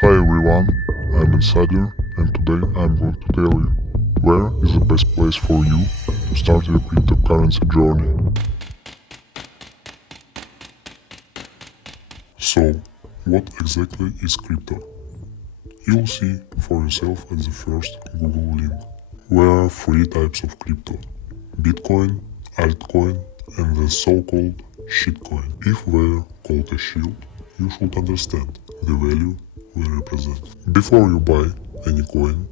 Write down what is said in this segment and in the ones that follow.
Hi everyone, I'm Insider and today I'm going to tell you where is the best place for you to start your cryptocurrency journey. So, what exactly is crypto? You'll see for yourself at the first Google link. There are three types of crypto: Bitcoin, altcoin and the so-called shitcoin. If they're called a shield, you should understand the value they represent. Before you buy any coin,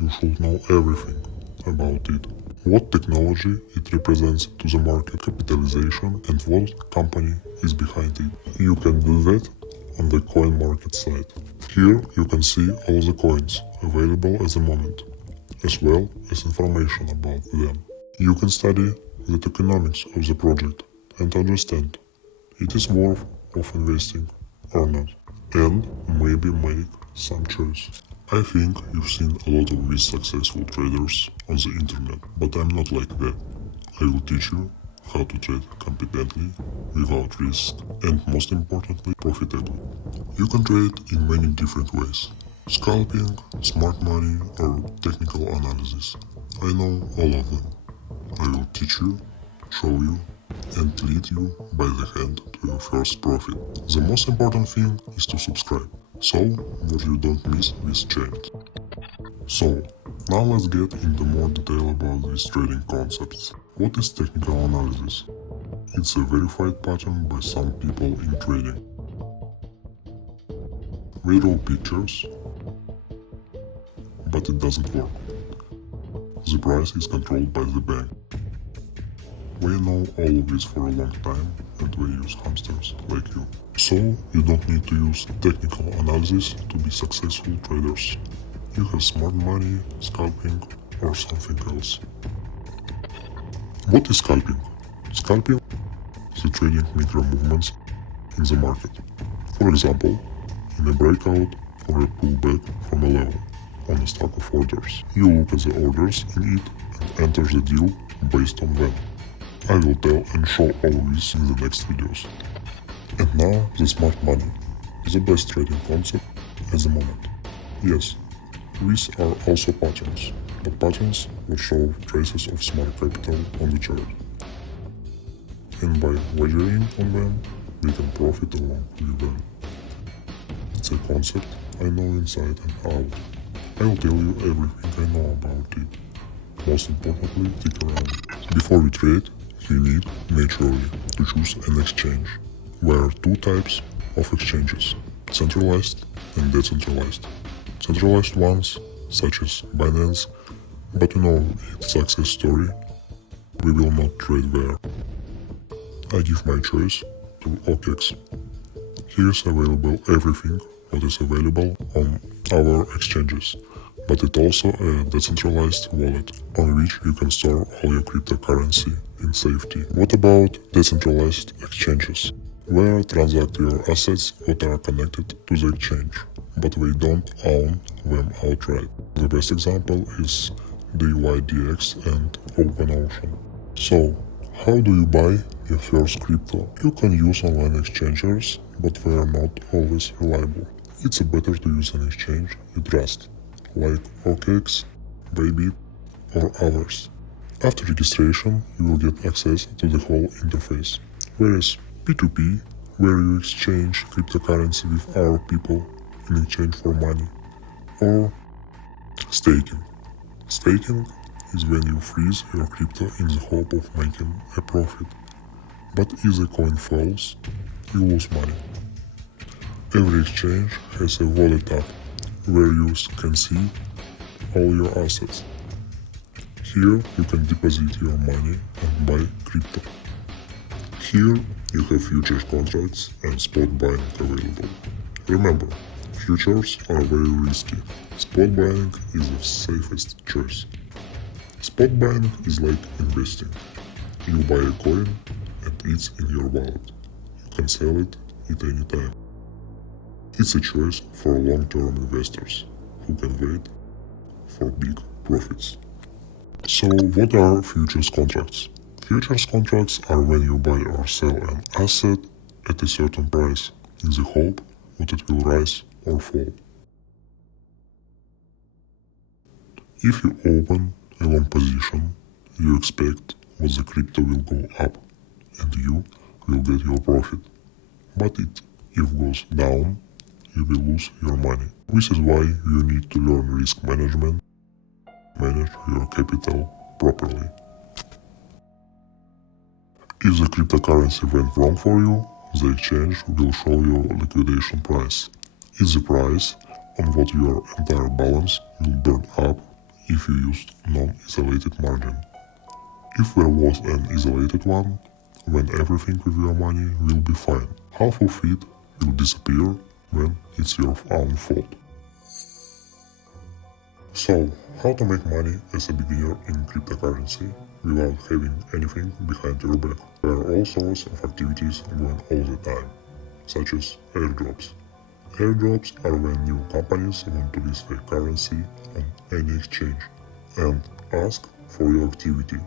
you should know everything about it. What technology it represents to the market capitalization and what company is behind it. You can do that on the coin market site. Here you can see all the coins available at the moment, as well as information about them. You can study the tokenomics of the project and understand it is worth of investing or not, and maybe make some choice. I think you've seen a lot of these successful traders on the internet, but I'm not like that. I will teach you how to trade competently, without risk, and most importantly, profitably. You can trade in many different ways: scalping, smart money, or technical analysis. I know all of them. I will teach you, show you, and lead you by the hand to your first profit. The most important thing is to subscribe, so that you don't miss this change. So, now let's get into more detail about these trading concepts. What is technical analysis? It's a verified pattern by some people in trading. They draw pictures, but it doesn't work. The price is controlled by the bank. We know all of this for a long time and we use hamsters like you. So you don't need to use technical analysis to be successful traders. You have smart money, scalping or something else. What is scalping? Scalping is the trading micro movements in the market. For example, in a breakout or a pullback from a level on a stack of orders. You look at the orders in it and enter the deal based on them. I will tell and show all this in the next videos. And now the smart money, the best trading concept at the moment. Yes, these are also patterns, but patterns will show traces of smart capital on the chart. And by wagering on them, we can profit along with them. It's a concept I know inside and out. I will tell you everything I know about it. Most importantly, stick around. Before we trade, you need, naturally, to choose an exchange. There are two types of exchanges: centralized and decentralized. Centralized ones, such as Binance, but you know its success story, we will not trade there. I give my choice to OKEX. Here is available everything what is available on our exchanges, but it's also a decentralized wallet on which you can store all your cryptocurrency in safety. What about decentralized exchanges? Where transact your assets that are connected to the exchange, but we don't own them outright. The best example is DYDX and OpenOcean. So, how do you buy your first crypto? You can use online exchangers, but they are not always reliable. It's better to use an exchange you trust, like OKEX, Bybit, or others. After registration, you will get access to the whole interface. Whereas P2P, where you exchange cryptocurrency with other people in exchange for money. Or staking. Staking is when you freeze your crypto in the hope of making a profit. But if the coin falls, you lose money. Every exchange has a wallet app where you can see all your assets. Here you can deposit your money and buy crypto. Here you have futures contracts and spot buying available. Remember, futures are very risky. Spot buying is the safest choice. Spot buying is like investing. You buy a coin and it's in your wallet. You can sell it at any time. It's a choice for long-term investors who can wait for big profits. So what are futures contracts? Futures contracts are when you buy or sell an asset at a certain price in the hope that it will rise or fall. If you open a long position, you expect that the crypto will go up and you will get your profit. But if it goes down, you will lose your money. This is why you need to learn risk management, manage your capital properly. If the cryptocurrency went wrong for you, the exchange will show your liquidation price. It's the price on what your entire balance will burn up if you used non-isolated margin. If there was an isolated one, then everything with your money will be fine. Half of it will disappear when it's your own fault. So, how to make money as a beginner in cryptocurrency without having anything behind your back? There are all sorts of activities going all the time, such as airdrops. Airdrops are when new companies want to list their currency on any exchange and ask for your activity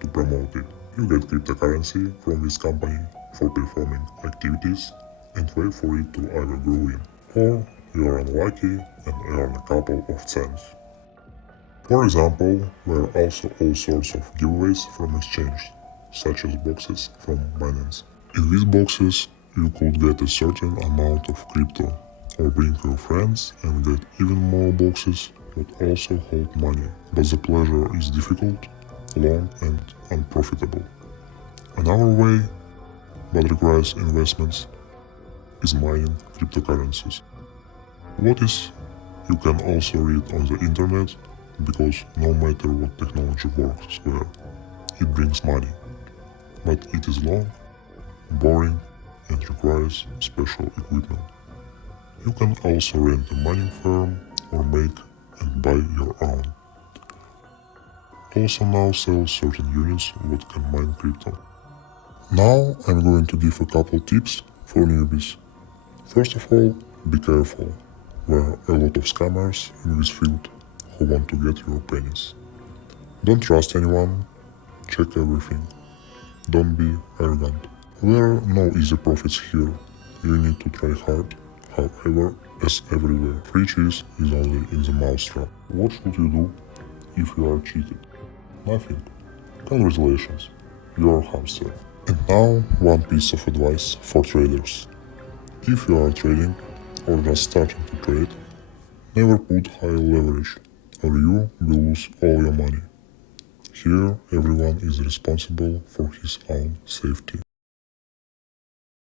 to promote it. You get cryptocurrency from this company for performing activities and wait for it to either grow in, or you are unlucky and earn a couple of cents. For example, there are also all sorts of giveaways from exchanges, such as boxes from Binance. In these boxes, you could get a certain amount of crypto, or bring your friends and get even more boxes that also hold money. But the pleasure is difficult, long and unprofitable. Another way, but requires investments, is mining cryptocurrencies. What is you can also read on the internet, because no matter what technology works where, it brings money. But it is long, boring and requires special equipment. You can also rent a mining farm or make and buy your own. Also now sell certain units that can mine crypto. Now I'm going to give a couple tips for newbies. First of all, be careful. There are a lot of scammers in this field who want to get your pennies. Don't trust anyone, check everything. Don't be arrogant. There are no easy profits here. You need to try hard. However, as everywhere, free cheese is only in the mousetrap. What should you do if you are cheated? Nothing. Congratulations, you're a hamster. And now one piece of advice for traders. If you are trading or just starting to trade, never put high leverage or you will lose all your money. Here everyone is responsible for his own safety.